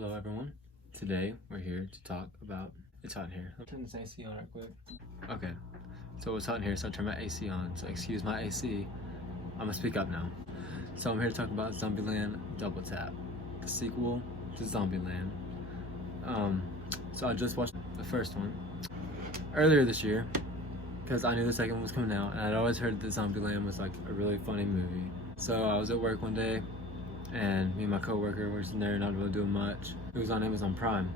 Hello everyone. Today we're here to talk about, it's hot in here. I'll turn this AC on right quick. Okay, so it's hot in here, so I turn my AC on. So excuse my AC, I'm gonna speak up now. So I'm here to talk about Zombieland Double Tap, the sequel to Zombieland. So I just watched the first one earlier this year because I knew the second one was coming out, and I'd always heard that Zombieland was like a really funny movie. So I was at work one day, and me and my coworker were sitting there not really doing much. It was on Amazon Prime.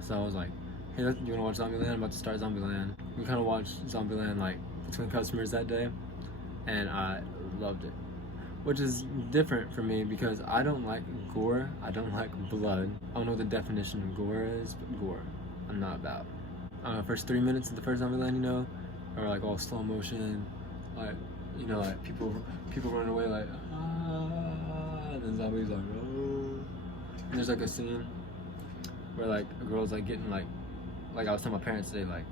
So I was like, hey, you wanna watch Zombieland? I'm about to start Zombieland. We kind of watched Zombieland like between customers that day, and I loved it. Which is different for me because I don't like gore, I don't like blood. I don't know what the definition of gore is, but gore, I'm not about. I don't know, first 3 minutes of the first Zombieland, you know, are like all slow motion, like, you know, like people running away like, and then zombies like, oh. And there's like a scene where like a girl's like getting like I was telling my parents today, like,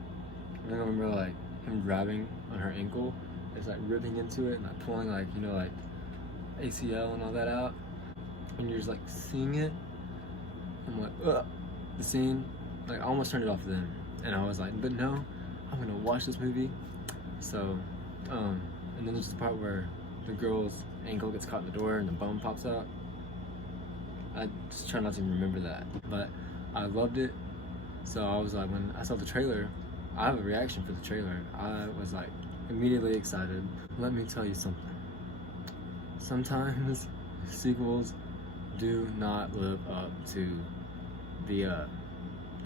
I remember like him grabbing on her ankle, it's like ripping into it and like pulling like, you know, like ACL and all that out, and you're just like seeing it. I'm like, ugh. The scene, like I almost turned it off then, and I was like, but no, I'm gonna watch this movie. So, and then there's the part where the girl's ankle gets caught in the door and the bone pops out. I just try not to remember that, but I loved it. So I was like, when I saw the trailer, I have a reaction for the trailer. I was like immediately excited. Let me tell you something. Sometimes sequels do not live up to the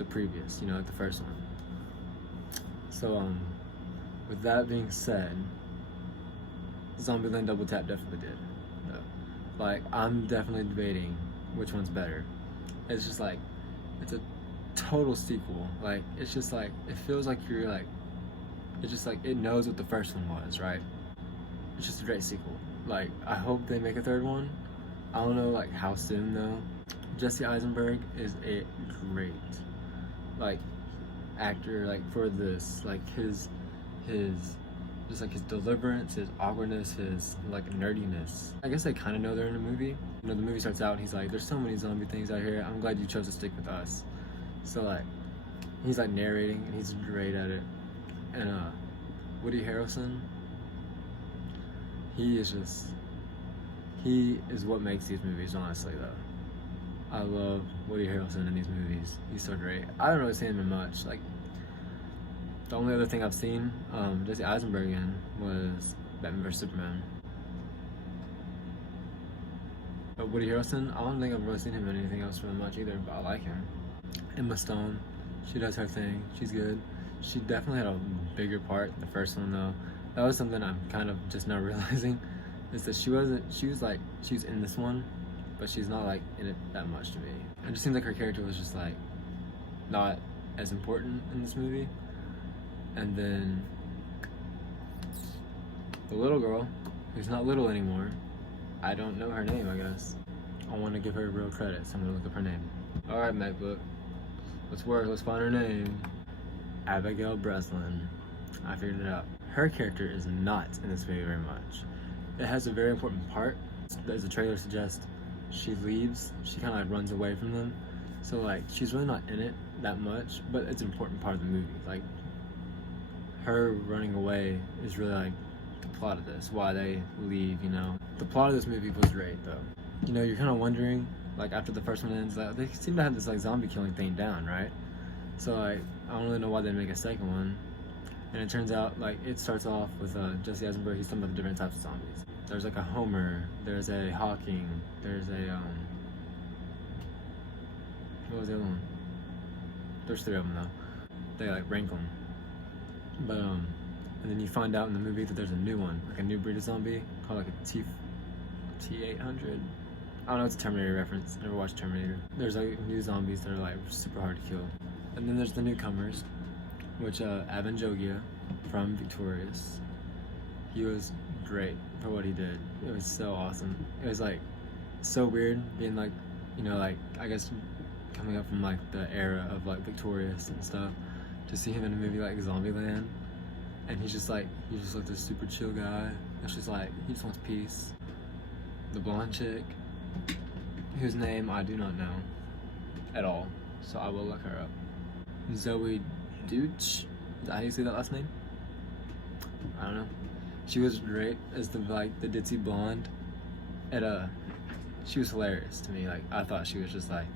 previous, you know, like the first one. So with that being said, Zombieland Double Tap definitely did. Like, I'm definitely debating which one's better. It's just like, it's a total sequel. Like, it's just like, it feels like you're like, it's just like, it knows what the first one was, right? It's just a great sequel. Like, I hope they make a third one. I don't know like how soon though. Jesse Eisenberg is a great like actor, like for this, like his just like his deliverance, his awkwardness, his like nerdiness. I guess they kind of know they're in a movie. You know, the movie starts out and he's like, there's so many zombie things out here, I'm glad you chose to stick with us. So like, he's like narrating and he's great at it. And Woody Harrelson, he is what makes these movies, honestly though. I love Woody Harrelson in these movies. He's so great. I don't really see him in much. Like, the only other thing I've seen Jesse Eisenberg in was Batman vs Superman. But Woody Harrelson, I don't think I've really seen him in anything else really much either, but I like him. Emma Stone, she does her thing. She's good. She definitely had a bigger part in the first one though. That was something I'm kind of just now realizing, is that she was in this one, but she's not like in it that much to me. It just seems like her character was just like not as important in this movie. And then the little girl, who's not little anymore, I don't know her name, I guess. I want to give her real credit, so I'm gonna look up her name. Alright, MacBook, let's work, let's find her name. Abigail Breslin. I figured it out. Her character is not in this movie very much. It has a very important part. As the trailer suggests, she leaves, she kind of like runs away from them. So like, she's really not in it that much, but it's an important part of the movie. Like, her running away is really like the plot of this, why they leave, you know. The plot of this movie was great though. You know, you're kind of wondering, like after the first one ends, like they seem to have this like zombie killing thing down, right? So like, I don't really know why they didn't make a second one. And it turns out, like, it starts off with Jesse Eisenberg, he's talking about the different types of zombies. There's like a Homer, there's a Hawking, there's a, what was the other one? There's 3 of them though. They like rank them. But, and then you find out in the movie that there's a new one, like a new breed of zombie, called like a T-800. I don't know, it's a Terminator reference, never watched Terminator. There's like new zombies that are like super hard to kill. And then there's the newcomers, which Evan Jogia from Victorious, he was great for what he did. It was so awesome. It was like so weird being like, you know, like I guess coming up from like the era of like Victorious and stuff, to see him in a movie like Zombieland, and he's just like this super chill guy. It's just like, he just wants peace. The blonde chick, whose name I do not know, at all, so I will look her up. Zoe Deutsch, is that how you say that last name? I don't know. She was great as the ditzy blonde. She was hilarious to me. Like, I thought she was just like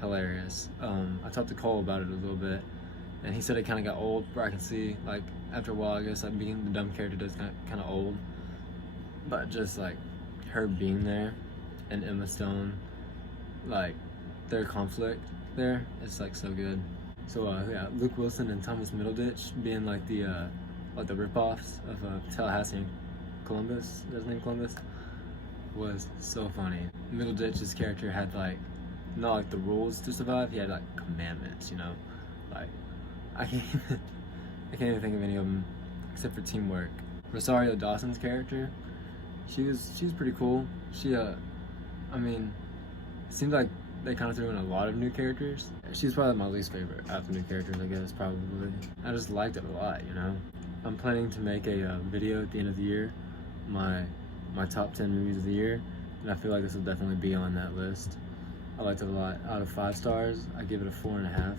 hilarious. I talked to Cole about it a little bit, and he said it kind of got old, but I can see like after a while, I guess like being the dumb character does kind of old. But just like her being there, and Emma Stone, like their conflict there, it's like so good. So yeah, Luke Wilson and Thomas Middleditch being like the ripoffs of Tallahassee and Columbus. Is his name Columbus? Was so funny. Middleditch's character had like not like the rules to survive. He had like commandments, you know. Like I can't even think of any of them except for teamwork. Rosario Dawson's character, she's pretty cool. She I mean, it seemed like they kind of threw in a lot of new characters. She's probably my least favorite out of the new characters, I guess, probably. I just liked it a lot, you know. I'm planning to make a video at the end of the year, my top 10 movies of the year, and I feel like this will definitely be on that list. I liked it a lot. Out of 5 stars, I give it a 4.5.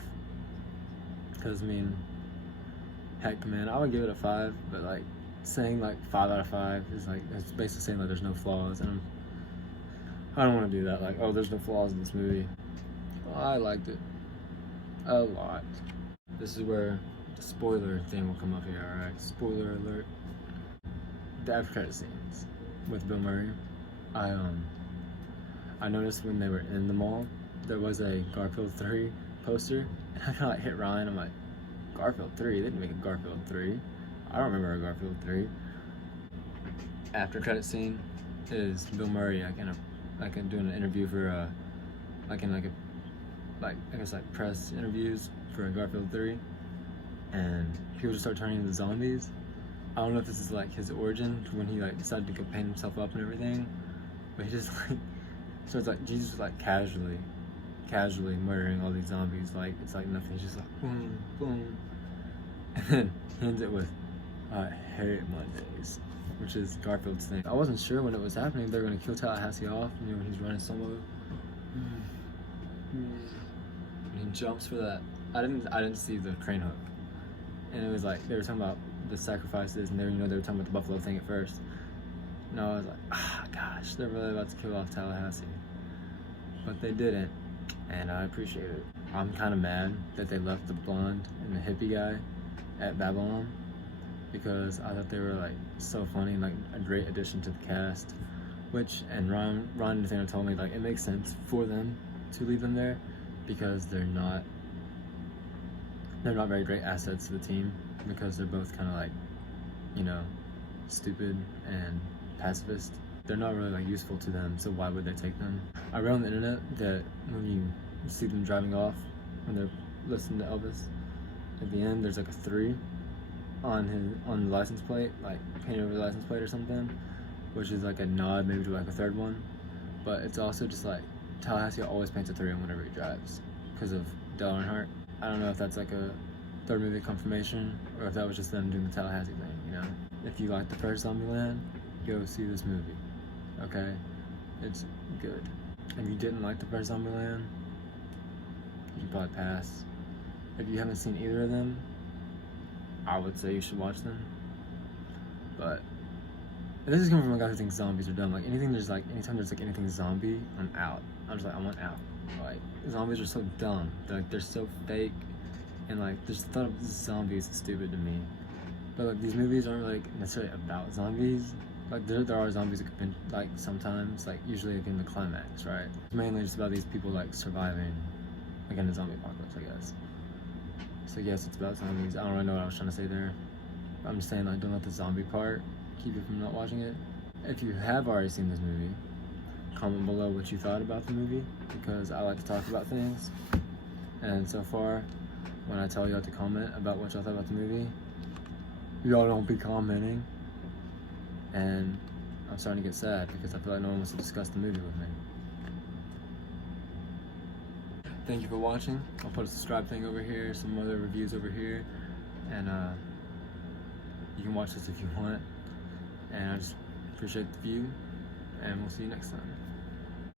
Because, I mean, heck, man, I would give it a 5, but like saying like 5 out of 5 is like, it's basically saying like there's no flaws, and I don't want to do that. Like, oh, there's no flaws in this movie. Well, I liked it a lot. This is where the spoiler thing will come up here. All right, spoiler alert. The after credit scenes with Bill Murray. I noticed when they were in the mall, there was a Garfield 3 poster, and I kind of hit Ryan. I'm like, Garfield 3? They didn't make a Garfield 3. I don't remember a Garfield 3. After credit scene is Bill Murray doing an interview for I guess press interviews for Garfield 3, and people just start turning into zombies. I don't know if this is like his origin when he like decided to go paint himself up and everything, but he just like starts like Jesus like casually murdering all these zombies like it's like nothing. He's just like boom, boom, and then he ends it with I hate Mondays, which is Garfield's thing. I wasn't sure when it was happening they were gonna kill Tallahassee off, you know, when he's running solo. He jumps for that. I didn't see the crane hook, and it was like they were talking about the sacrifices, and they were talking about the buffalo thing at first. And I was like, ah, gosh, they're really about to kill off Tallahassee, but they didn't, and I appreciate it. I'm kind of mad that they left the blonde and the hippie guy at Babylon, because I thought they were like so funny and like a great addition to the cast. And Ron and Nathaniel told me like it makes sense for them to leave them there because they're not very great assets to the team, because they're both kind of like, you know, stupid and pacifist. They're not really like useful to them, so why would they take them? I read on the internet that when you see them driving off, when they're listening to Elvis, at the end there's like a 3 on the license plate, like painted over the license plate or something, which is like a nod maybe to like a 3rd one. But it's also just like Tallahassee always paints a 3 on whenever he drives because of Dale Earnhardt. I don't know if that's like a 3rd movie confirmation or if that was just them doing the Tallahassee thing, you know? If you like the first Zombieland, go see this movie, okay? It's good. If you didn't like the first Zombieland, you should probably pass. If you haven't seen either of them, I would say you should watch them. But and this is coming from a guy who thinks zombies are dumb. Like anytime there's like anything zombie, I'm out. I'm just like, I want out. Like zombies are so dumb. They're so fake, and like just the thought of zombies is stupid to me. But like these movies aren't like necessarily about zombies. Like there are zombies that could be like sometimes, like usually like in the climax, right? It's mainly just about these people like surviving like in a zombie apocalypse, I guess. So yes, it's about zombies. I don't really know what I was trying to say there. I'm just saying like don't let the zombie part keep you from not watching it. If you have already seen this movie, comment below what you thought about the movie, because I like to talk about things. And so far, when I tell y'all to comment about what y'all thought about the movie, y'all don't be commenting. And I'm starting to get sad because I feel like no one wants to discuss the movie with me. Thank you for watching. I'll put a subscribe thing over here, some other reviews over here, and you can watch this if you want. And I just appreciate the view, and we'll see you next time.